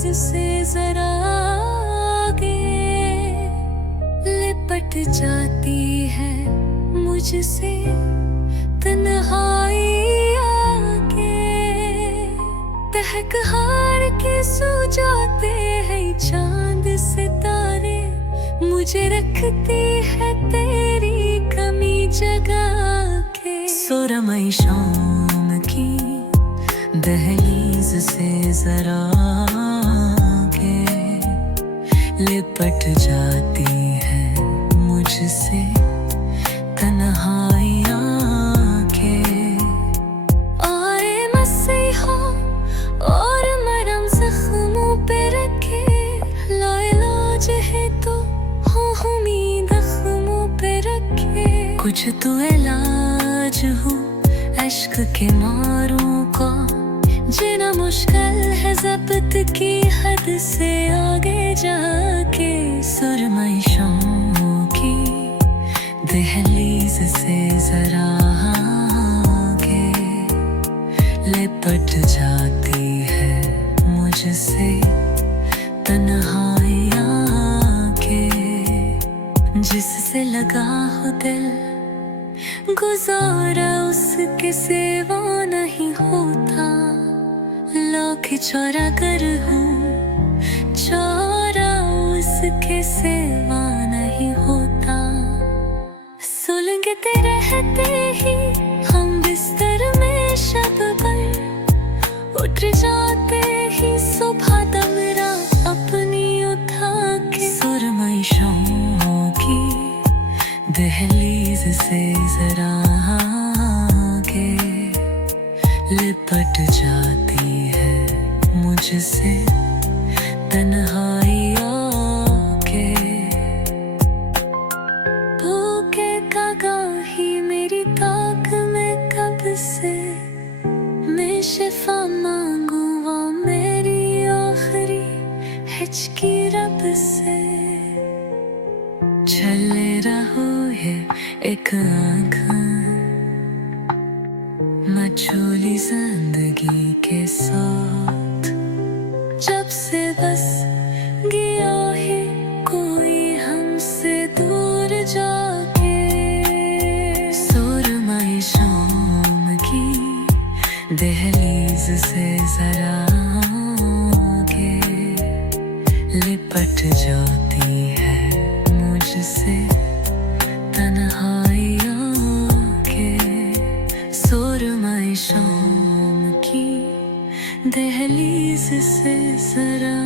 दहलीज से जरा आगे लिपट जाती है मुझसे तन्हाई आके। तहक हार के सो जाते हैं चांद सितारे, मुझे रखती है तेरी कमी जगा के। सुरमई शाम की दहलीज से जरा आगे लिपट जाती है मुझसे तन्हाई आके। आए मसीहा और मरहम जख्मों पे रखे, लाइलाज है तो हो उम्मीद जख्मों पे रखे। कुछ तो इलाज हो अश्क के मारों का, जीना मुश्किल है ज़ब्त की हद से आगे जाके। सुरमई शामों की दहलीज से जरा आगे लिपट जाती है मुझसे तन्हाई आके। जिससे लगा हो दिल गुजारा उसके सिवा नहीं होता। लाख चौरा कर हूँ चौरा उसके सिवा नहीं होता। सुलगते रहते ही हम बिस्तर में शब पर, उठ जाते ही सुबह दमरा अपनी उठा के। सुरमई शामों की दहलीज से जरा आगे लिपट जाती है मुझसे तन्हाई आके। भूखे का गाही मेरी ताक में कब से, मैं शिफा मांगू वो मेरी आखिरी हिचकी रब से। चले रहो ये एक आँख मचूली जिंदगी के साथ, जब से बस गया है कोई हमसे दूर जाके। सुरमई शाम की दहलीज से जरा आगे लिपट जाती है मुझसे तन्हाई आके। सुरमई शाम की दहलीज से जरा